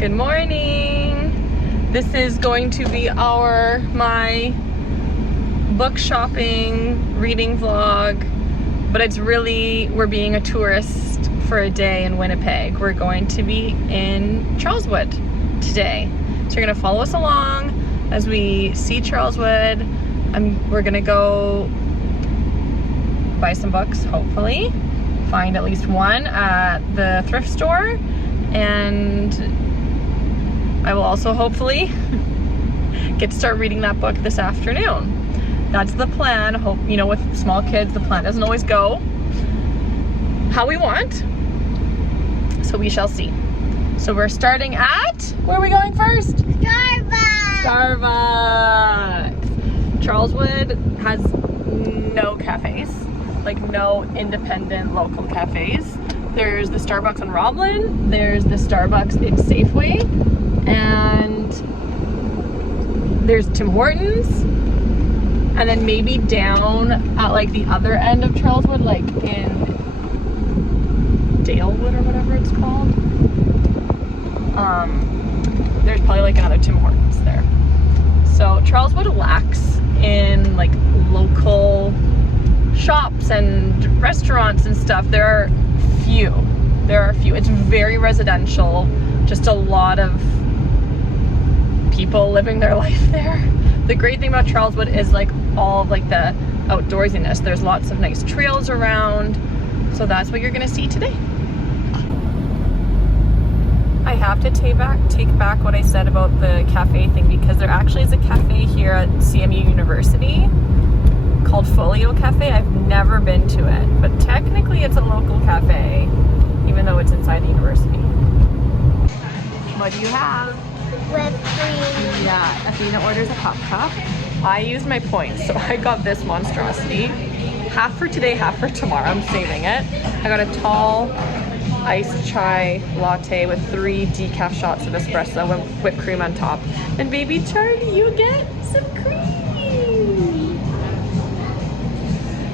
Good morning. This is going to be my book shopping reading vlog, but it's really, we're being a tourist for a day in Winnipeg. We're going to be in Charleswood today. So you're gonna follow us along as we see Charleswood. We're gonna go buy some books, hopefully. Find at least one at the thrift store, and I will also hopefully get to start reading that book this afternoon. That's the plan. Hope, you know, with small kids, the plan doesn't always go how we want. So we shall see. So we're starting at, where are we going first? Starbucks! Starbucks! Charleswood has no cafes, like no independent local cafes. There's the Starbucks on Roblin, there's the Starbucks in Safeway, and there's Tim Hortons, and then maybe down at like the other end of Charleswood, like in Dalewood or whatever it's called. There's probably like another Tim Hortons there. So Charleswood lacks in like local shops and restaurants and stuff. There are a few. It's very residential, just a lot of people living their life there. The great thing about Charleswood is like all of like the outdoorsiness. There's lots of nice trails around, so that's what you're gonna see today. I have to take back what I said about the cafe thing, because there actually is a cafe here at CMU University called Folio Cafe. I've never been to it, but technically it's a local cafe, even though it's inside the university. What do you have? Whipped cream. Yeah, Athena orders a pup cup. I used my points, so I got this monstrosity. Half for today, half for tomorrow. I'm saving it. I got a tall iced chai latte with 3 decaf shots of espresso with whipped cream on top. And baby Charlie, you get some cream.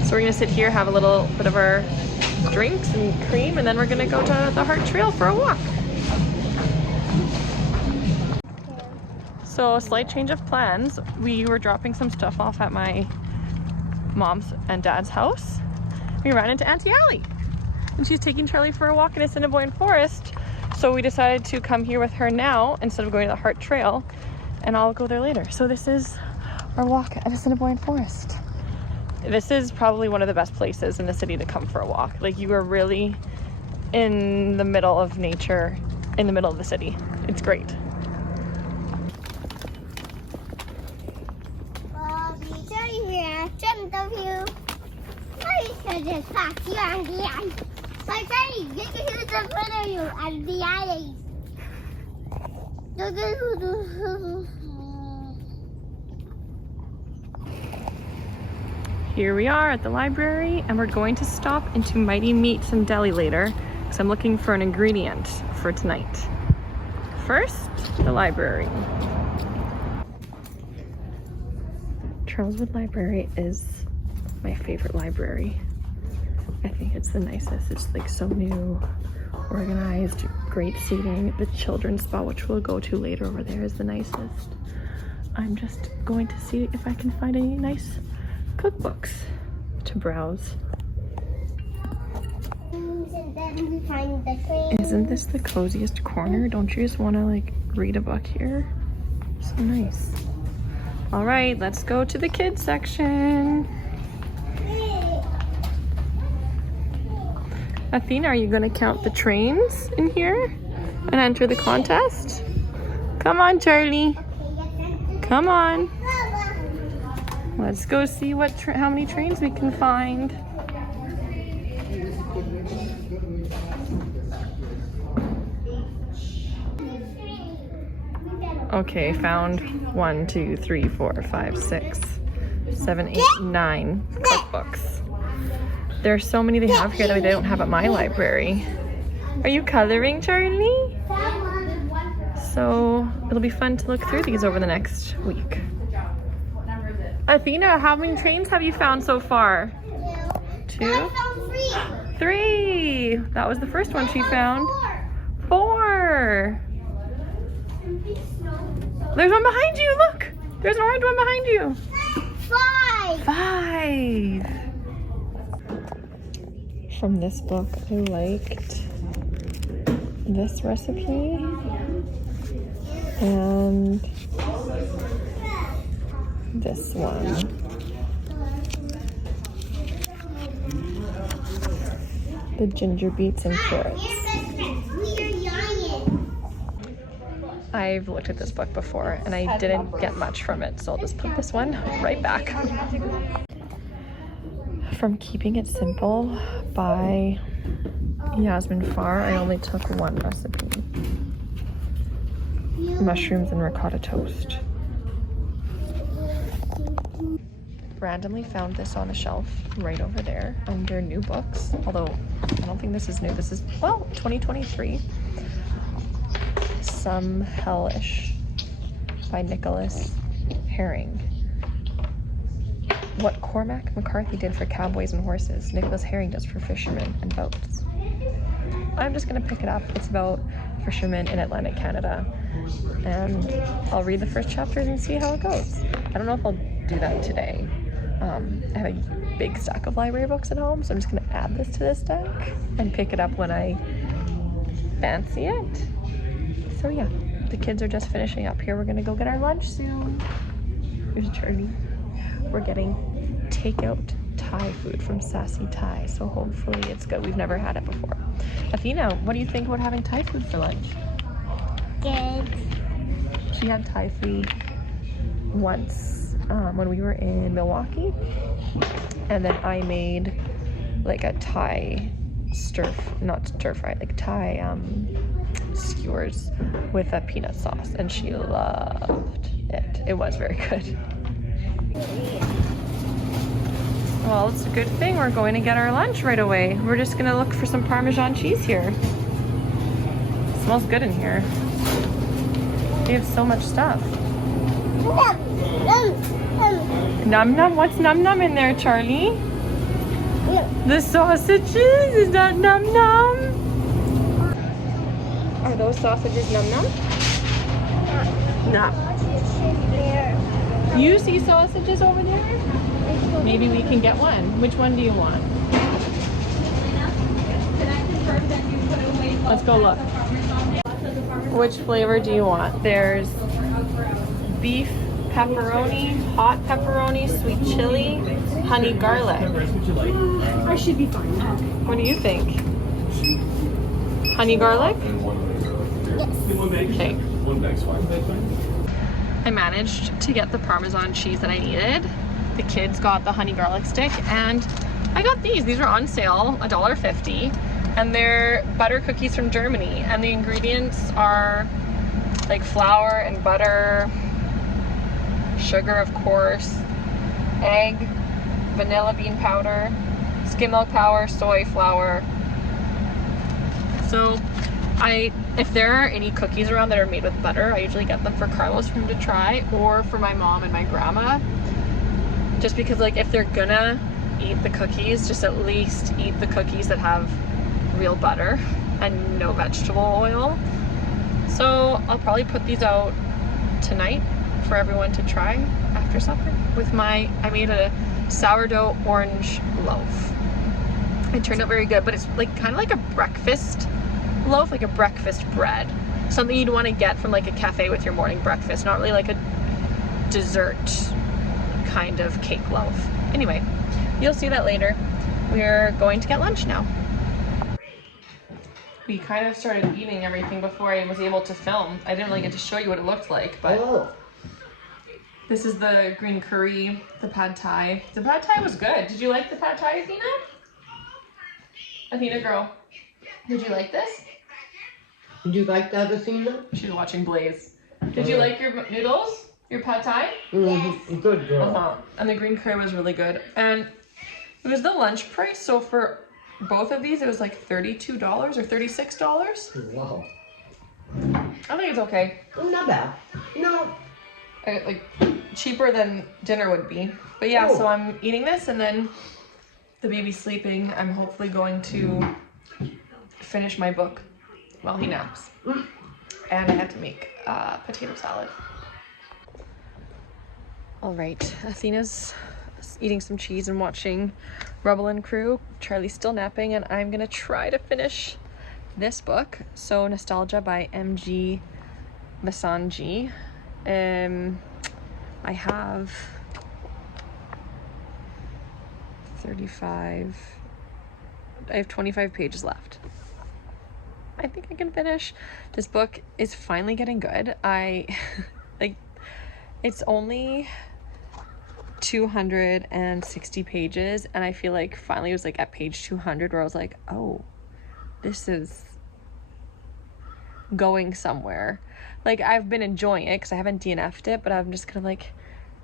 So we're gonna sit here, have a little bit of our drinks and cream, and then we're gonna go to the Hart Trail for a walk. So a slight change of plans. We were dropping some stuff off at my mom's and dad's house. We ran into Auntie Allie, and she's taking Charlie for a walk in Assiniboine Forest. So we decided to come here with her now instead of going to the Hart Trail, and I'll go there later. So this is our walk at Assiniboine Forest. This is probably one of the best places in the city to come for a walk. Like, you are really in the middle of nature, in the middle of the city. It's great. Here we are at the library, and we're going to stop into Mighty Meats and Deli later, because I'm looking for an ingredient for tonight. First, the library. Charleswood Library is my favorite library. I think it's the nicest. It's like so new, organized, great seating. The children's spot, which we'll go to later over there, is the nicest. I'm just going to see if I can find any nice cookbooks to browse. Isn't this the coziest corner? Don't you just want to like read a book here? So nice. All right, let's go to the kids section. Athena, are you gonna count the trains in here and enter the contest? Come on, Charlie. Come on. Let's go see how many trains we can find. Okay, found 1, 2, 3, 4, 5, 6, 7, 8, 9 cookbooks. There's so many they have here that they don't have at my library. Are you coloring, Charlie? So it'll be fun to look through these over the next week. Athena, how many trains have you found so far? 2? I found 3. 3. That was the first one she found. 4. There's one behind you, look! There's an orange one behind you. 5. 5. From this book, I liked this recipe and this one. The ginger beets and carrots. I've looked at this book before and I didn't get much from it, so I'll just put this one right back. From Keeping It Simple by Yasmin Farr, I only took one recipe. Mushrooms and ricotta toast. Randomly found this on a shelf right over there under new books, although I don't think this is new. This is, well, 2023. Some Hellish by Nicholas Herring. What Cormac McCarthy did for cowboys and horses, Nicholas Herring does for fishermen and boats. I'm just gonna pick it up. It's about fishermen in Atlantic Canada, and I'll read the first chapters and see how it goes. I don't know if I'll do that today. I have a big stack of library books at home, so I'm just gonna add this to this stack and pick it up when I fancy it. So yeah, the kids are just finishing up here. We're gonna go get our lunch soon. Here's Charlie. We're getting takeout Thai food from Sassy Thai, so hopefully it's good. We've never had it before. Athena, what do you think about having Thai food for lunch? Good. She had Thai food once when we were in Milwaukee, and then I made like a Thai not stir fry, like Thai skewers with a peanut sauce, and she loved it. It was very good. Well, it's a good thing we're going to get our lunch right away. We're just gonna look for some Parmesan cheese here. It smells good in here. We have so much stuff. Num num, what's num num in there, Charlie? The sausages, is that num num? Are those sausages num num? No. You see sausages over there? Maybe we can get one. Which one do you want? Let's go look. Which flavor do you want? There's beef pepperoni, hot pepperoni, sweet chili, honey garlic. I should be fine. What do you think? Honey garlic? Okay. I managed to get the Parmesan cheese that I needed. The kids got the honey garlic stick, and I got these. These were on sale, $1.50, and they're butter cookies from Germany. And the ingredients are like flour and butter, sugar, of course, egg, vanilla bean powder, skim milk powder, soy flour. So if there are any cookies around that are made with butter, I usually get them for Carlos for him to try, or for my mom and my grandma. Just because, like, if they're gonna eat the cookies, just at least eat the cookies that have real butter and no vegetable oil. So I'll probably put these out tonight for everyone to try after supper with I made a sourdough orange loaf. It turned out very good, but it's like kind of like a breakfast loaf, like a breakfast bread. Something you'd want to get from like a cafe with your morning breakfast, not really like a dessert kind of cake loaf. Anyway, you'll see that later. We're going to get lunch now. We kind of started eating everything before I was able to film. I didn't really get to show you what it looked like, but this is the green curry, the pad thai. The pad thai was good. Did you like the pad thai, Athena? Athena girl, did you like this? Did you like that, Athena? She's watching Blaze. Did you like your noodles? Your pad thai? Mm-hmm. Good girl. Uh-huh. And the green curry was really good. And it was the lunch price, so for both of these, it was like $32 or $36. Wow. I think it's okay. Not bad. No. Like, cheaper than dinner would be. But yeah, so I'm eating this, and then the baby's sleeping. I'm hopefully going to finish my book while he naps. And I had to make potato salad. All right, Athena's eating some cheese and watching Rebel and Crew. Charlie's still napping, and I'm gonna try to finish this book. So Nostalgia by M.G. Vasanji. I have 25 pages left. I think I can finish. This book is finally getting good. It's only 260 pages, and I feel like finally it was like at page 200 where I was like, oh, this is going somewhere. Like, I've been enjoying it because I haven't DNF'd it, but I'm just kind of like,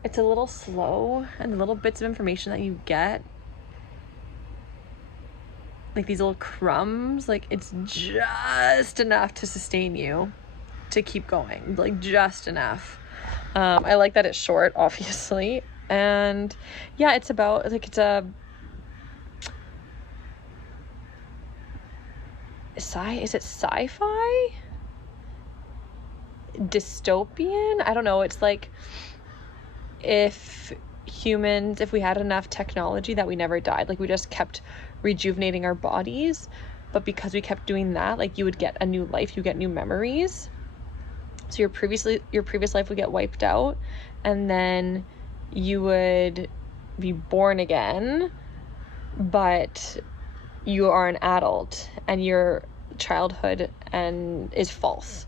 it's a little slow, and the little bits of information that you get, like these little crumbs, like it's just enough to sustain you to keep going, like just enough. I like that it's short, obviously, and yeah, it's about like it's a is it sci-fi? Dystopian? I don't know. It's like if we had enough technology that we never died, like we just kept rejuvenating our bodies, but because we kept doing that, like you would get a new life, you get new memories. So your previous life would get wiped out, and then you would be born again, but you are an adult and your childhood is false.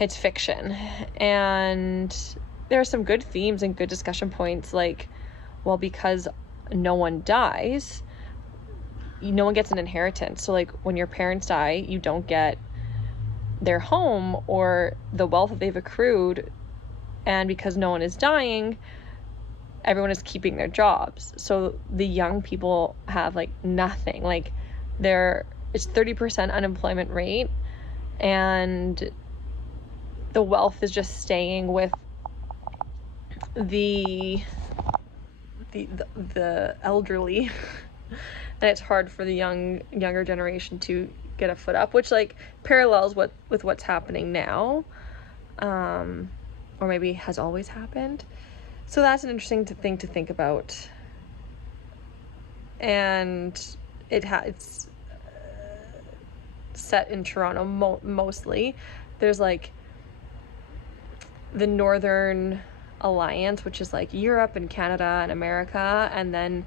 It's fiction. And there are some good themes and good discussion points, like, well, because no one dies, no one gets an inheritance. So like when your parents die, you don't get their home or the wealth that they've accrued, and because no one is dying, everyone is keeping their jobs. So the young people have like nothing. Like it's 30% unemployment rate, and the wealth is just staying with the elderly, and it's hard for the younger generation to get a foot up, which like parallels with what's happening now, or maybe has always happened. So that's an interesting thing to think about. And it's set in Toronto mostly. There's like the Northern Alliance, which is like Europe and Canada and America, and then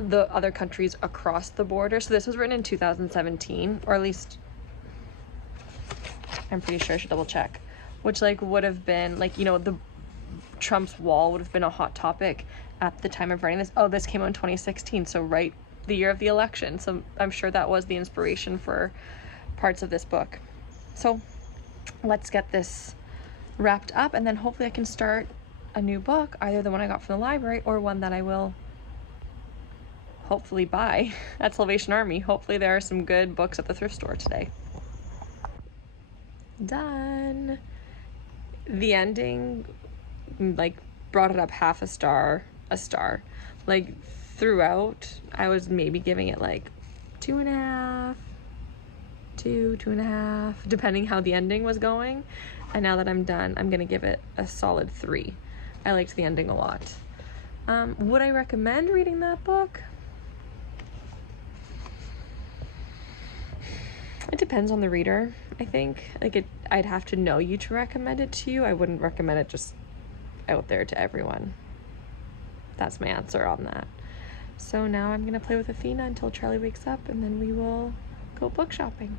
the other countries across the border. So this was written in 2017, or at least I'm pretty sure, I should double check, which like would have been like, you know, the Trump's wall would have been a hot topic at the time of writing this. Oh, this came out in 2016, so right the year of the election. So I'm sure that was the inspiration for parts of this book. So let's get this wrapped up, and then hopefully I can start a new book, either the one I got from the library or one that I will hopefully buy at Salvation Army. Hopefully there are some good books at the thrift store today. Done. The ending like brought it up half a star. Like throughout I was maybe giving it like 2.5, 2.5, depending how the ending was going, and now that I'm done, I'm gonna give it a solid 3. I liked the ending a lot. Would I recommend reading that book? It depends on the reader, I think. Like I'd have to know you to recommend it to you. I wouldn't recommend it just out there to everyone. That's my answer on that. So now I'm gonna play with Athena until Charlie wakes up, and then we will go book shopping.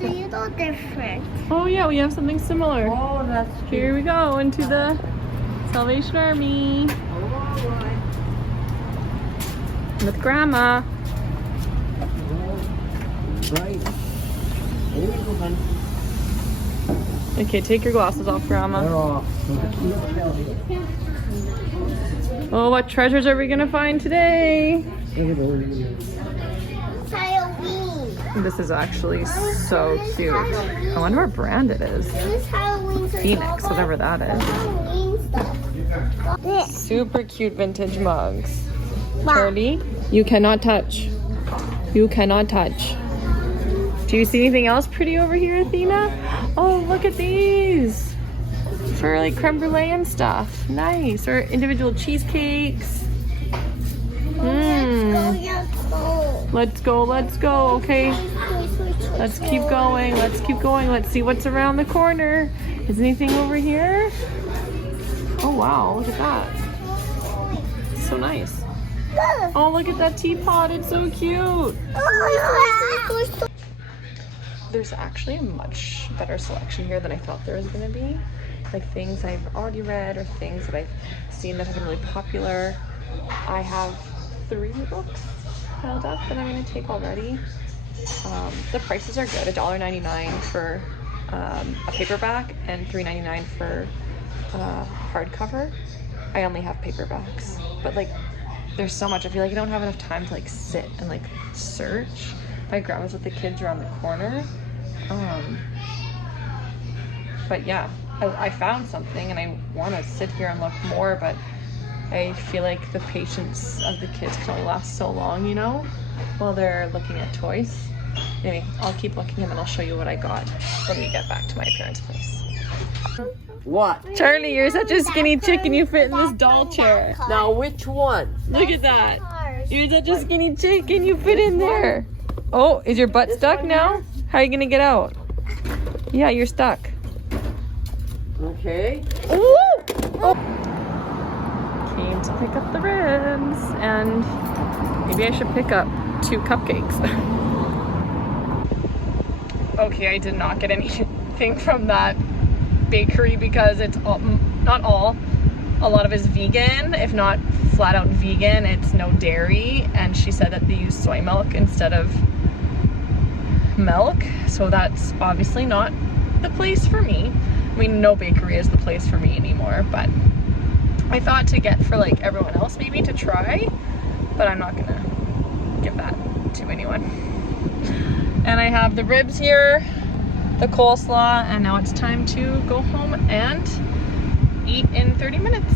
A little different. Oh yeah, we have something similar. Oh, that's cute. Here we go, into the Salvation Army with Grandma. Right. Here we go, hon. Okay, take your glasses off, Grandma. They're off. Oh, what treasures are we gonna find today? It's Halloween. This is actually so cute. I wonder what brand it is. It's Halloween. So Phoenix, whatever that is. Halloween stuff. This. Super cute vintage mugs. Charlie, you cannot touch. You cannot touch. Do you see anything else pretty over here, Athena? Oh, look at these. for like creme brulee and stuff. Nice. Or individual cheesecakes. Let's go, let's go. Okay. Let's keep going. Let's keep going. Let's see what's around the corner. Is anything over here? Oh wow, look at that. So nice. Oh, look at that teapot. It's so cute. There's actually a much better selection here than I thought there was going to be. Like things I've already read or things that I've seen that have been really popular. I have 3 books piled up that I'm going to take already. The prices are good. $1.99 for a paperback and $3.99 for hardcover. I only have paperbacks, but like there's so much. I feel like I don't have enough time to like sit and like search. My grandma's with the kids around the corner. But yeah, I found something and I want to sit here and look more, but I feel like the patience of the kids can only last so long, you know, while they're looking at toys. Anyway, I'll keep looking and then I'll show you what I got when we get back to my parents' place. What? Charlie, you're such a skinny chicken, you fit in this doll chair. Now which one? Look at that. You're such a skinny chicken, you fit in there. Oh, is your butt stuck now? How are you gonna get out? Yeah, you're stuck. Okay. Ooh! Oh. Came to pick up the ribs, and maybe I should pick up 2 cupcakes. Okay, I did not get anything from that bakery because it's all, not all, a lot of it is vegan, if not flat out vegan. It's no dairy, and she said that they use soy milk instead of milk, so that's obviously not the place for me. I mean, no bakery is the place for me anymore, but I thought to get for like everyone else maybe to try, but I'm not gonna give that to anyone. And I have the ribs here, the coleslaw, and now it's time to go home and eat in 30 minutes.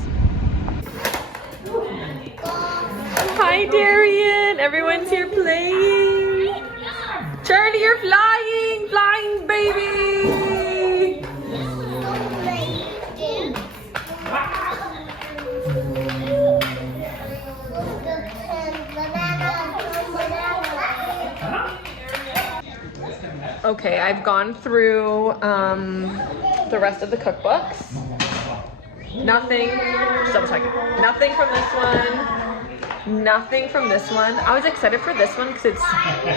Hi Darian, everyone's here playing. Charlie, you're flying, flying baby. Okay, I've gone through the rest of the cookbooks. Nothing, just double check. Nothing from this one. Nothing from this one. I was excited for this one because it's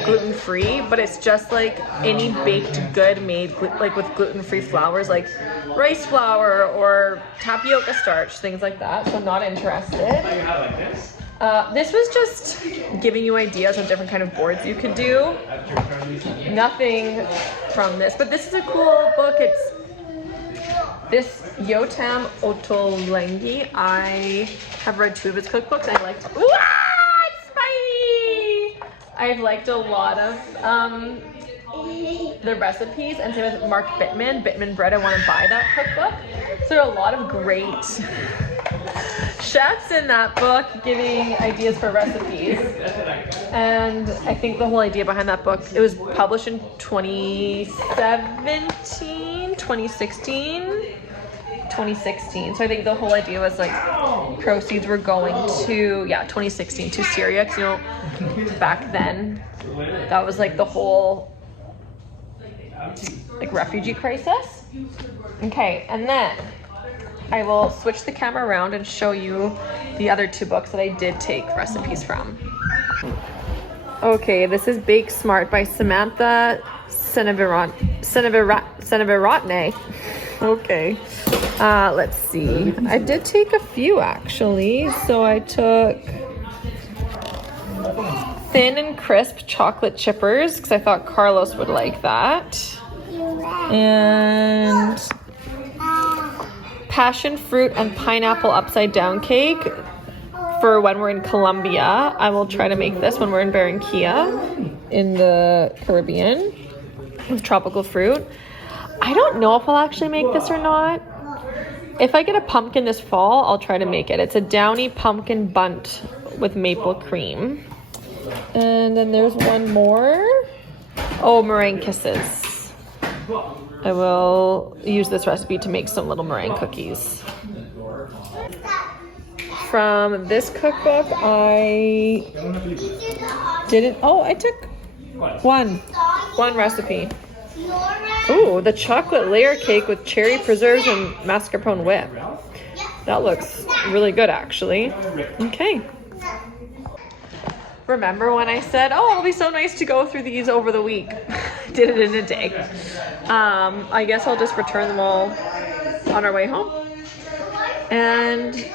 gluten-free, but it's just like any baked good made like with gluten-free flours, like rice flour or tapioca starch, things like that. So I'm not interested. This was just giving you ideas on different kind of boards you could do. Nothing from this, but this is a cool book. It's this Yotam Ottolenghi. I have read 2 of his cookbooks. I liked. What? Spidey! I've liked a lot of the recipes, and same with Mark Bittman. Bittman Bread. I want to buy that cookbook. So there are a lot of great chefs in that book giving ideas for recipes, and I think the whole idea behind that book, it was published in 2016, so I think the whole idea was like proceeds were going to 2016 to Syria, because you know back then that was like the whole like refugee crisis. Okay, and then I will switch the camera around and show you the other 2 books that I did take recipes from. Okay, this is Bake Smart by Samantha Seneviratne. Okay, let's see. I did take a few actually. So I took Thin and Crisp Chocolate Chippers because I thought Carlos would like that. And Passion Fruit and Pineapple Upside Down Cake for when we're in Colombia. I will try to make this when we're in Barranquilla in the Caribbean with tropical fruit. I don't know if I'll actually make this or not. If I get a pumpkin this fall, I'll try to make it. It's a downy pumpkin bunt with maple cream. And then there's one more. Oh, meringue kisses. I will use this recipe to make some little meringue cookies. From this cookbook, I didn't, oh, I took one recipe. Ooh, the chocolate layer cake with cherry preserves and mascarpone whip. That looks really good, actually. Okay. Remember when I said, oh, it'll be so nice to go through these over the week? Did it in a day. I guess I'll just return them all on our way home. And,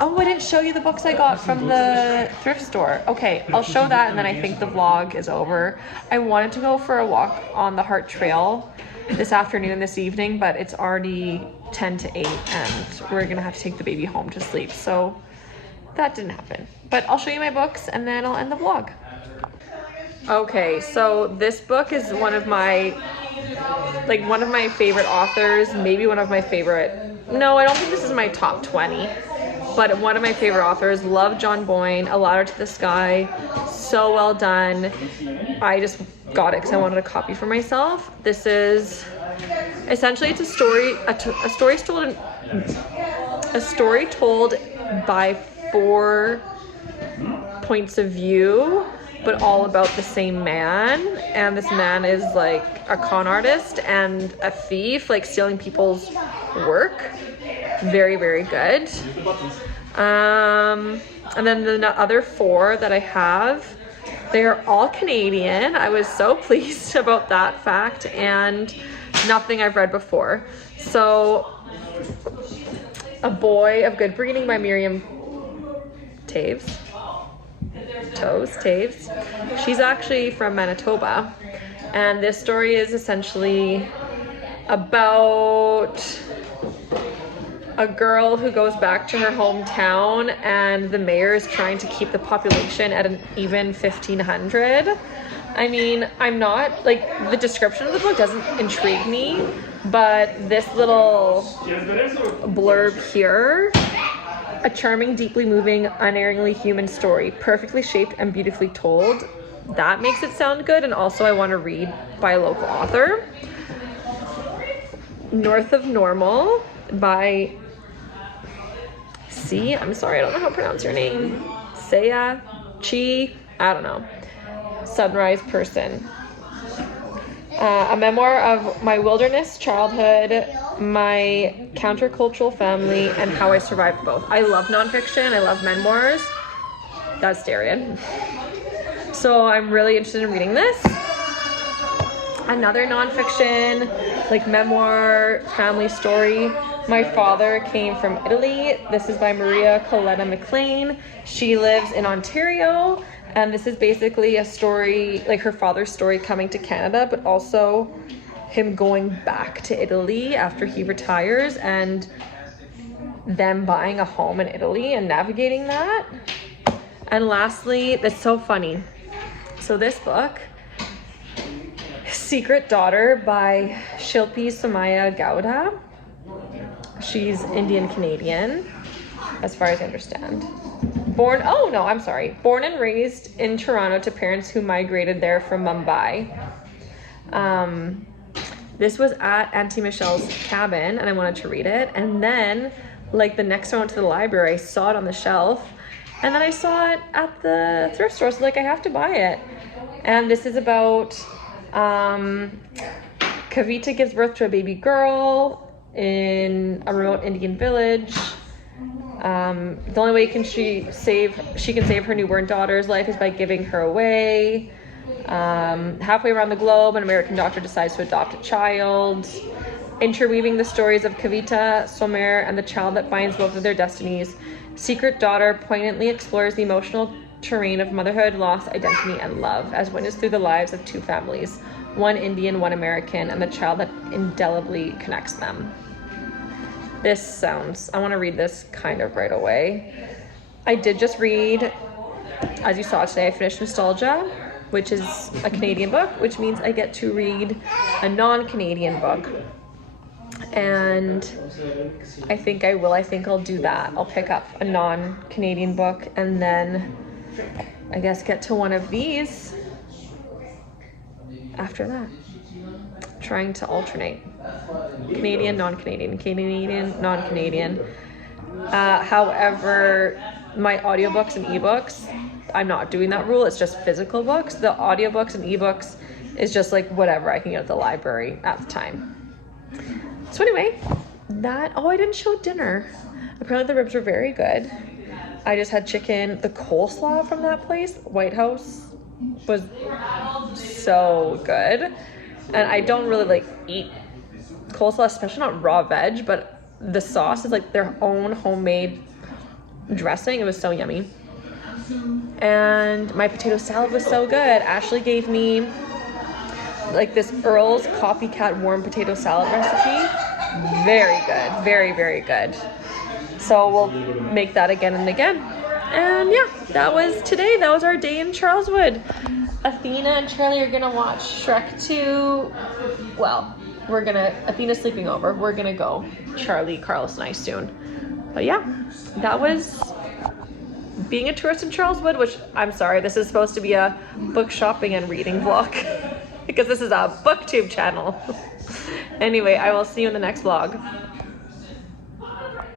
oh, I didn't show you the books I got from the thrift store. Okay, I'll show that and then I think the vlog is over. I wanted to go for a walk on the Hart Trail this afternoon, this evening, but it's already 10 to 8 and we're gonna have to take the baby home to sleep. So that didn't happen. But I'll show you my books and then I'll end the vlog. Okay, so this book is one of my favorite authors, maybe one of my favorite, no, I don't think this is my top 20, but one of my favorite authors. Love John Boyne, A Ladder to the Sky, so well done. I just got it because I wanted a copy for myself. This is, essentially it's a story told by 4 points of view, but all about the same man. And this man is like a con artist and a thief, like stealing people's work. Very, very good. And then the other 4 that I have, they are all Canadian. I was so pleased about that fact, and nothing I've read before. So, A Boy of Good Breeding by Miriam Toews. She's actually from Manitoba, and this story is essentially about a girl who goes back to her hometown, and the mayor is trying to keep the population at an even 1,500. I mean, I'm not, like, the description of the book doesn't intrigue me, but this little blurb here: a charming, deeply moving, unerringly human story, perfectly shaped and beautifully told. That makes it sound good, and also I want to read by a local author. North of Normal by I'm sorry, I don't know how to pronounce your name. Saya Chi, I don't know. Sunrise Person. A memoir of my wilderness childhood, my countercultural family, and how I survived both. I love nonfiction. I love memoirs. That's Darian. So I'm really interested in reading this. Another nonfiction, like memoir, family story. My father came from Italy. This is by Maria Coletta McLean. She lives in Ontario. And this is basically a story, like her father's story coming to Canada, but also him going back to Italy after he retires, and them buying a home in Italy and navigating that. And lastly, that's so funny. So this book, Secret Daughter by Shilpi Somaya Gowda. She's Indian Canadian, as far as I understand. Born and raised in Toronto to parents who migrated there from Mumbai. This was at Auntie Michelle's cabin, and I wanted to read it. And then, like, the next time I went to the library, I saw it on the shelf, and then I saw it at the thrift store, so like, I have to buy it. And this is about Kavita gives birth to a baby girl in a remote Indian village. The only way she can save her newborn daughter's life is by giving her away. Halfway around the globe, an American doctor decides to adopt a child. Interweaving the stories of Kavita, Somer, and the child that binds both of their destinies, Secret Daughter poignantly explores the emotional terrain of motherhood, loss, identity, and love, as witnessed through the lives of 2 families, one Indian, one American, and the child that indelibly connects them. I want to read this kind of right away. I did just read, as you saw today, I finished Nostalgia, which is a Canadian book, which means I get to read a non-Canadian book. And I think I'll do that. I'll pick up a non-Canadian book and then I guess get to one of these after that. trying to alternate. Canadian, non-Canadian, Canadian, non-Canadian. However, my audiobooks and ebooks, I'm not doing that rule. It's just physical books. The audiobooks and ebooks is just like whatever I can get at the library at the time. So anyway, I didn't show dinner. Apparently the ribs were very good. I just had chicken. The coleslaw from that place, White House, was so good. And I don't really like eat coleslaw, especially not raw veg, but the sauce is like their own homemade dressing. It was so yummy. And my potato salad was so good. Ashley gave me like this Earl's copycat warm potato salad recipe. Very good, very, very good. So we'll make that again and again. And yeah, that was today. That was our day in Charleswood. Athena and Charlie are gonna watch Shrek 2. Well, Athena's sleeping over. We're gonna go, Charlie, Carlos, and I soon. But yeah, that was being a tourist in Charleswood, which I'm sorry, this is supposed to be a book shopping and reading vlog because this is a booktube channel. Anyway, I will see you in the next vlog.